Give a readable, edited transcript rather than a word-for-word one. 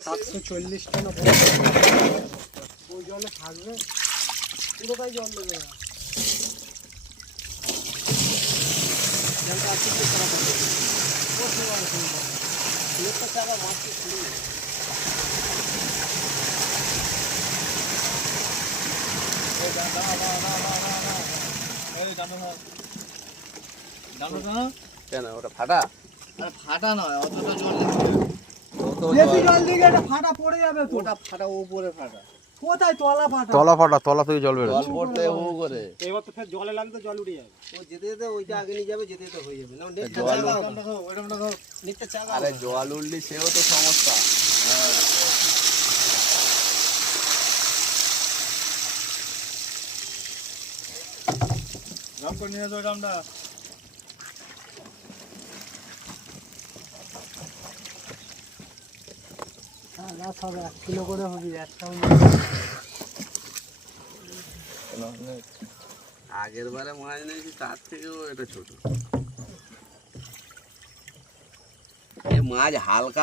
740 ton ওই জলে থাকবে পুরোটাই জল দেবে না জলটা আছে কি খারাপ হবে কত বড় সুন্দর এটা চালা মাছকে ছুড়ে এই দাদা এই দাদা দাদা কেন ওটা ফাটা? আরে ফাটা নয় অতটা জল বেশি জল দিলে এটা ফাটা পড়ে যাবে তো ওটা ফাটা উপরে ফাটা কোথায় তলা ফাটা তলা ফাটা, তলা থেকে জল বেরোচ্ছে। জল পড়তে ও করে এবার তো ফের জলে লাগবে জল উড়ে যাবে ও যেতে যেতে ওইটা আগে নিয়ে যাবে যেতে যেতে হয়ে যাবে না নেটটা জল চালাও ওইটা দেখো নেটটা চালাও আরে জল উঠলি সেও তো সমস্যা। রাম করে নিয়ে যাও রামটা না সব 1 কিলো করে হবে একটাও আগের বারে মাছ নিয়েছি তার থেকেও এটা ছোট। এই মাছ হালকা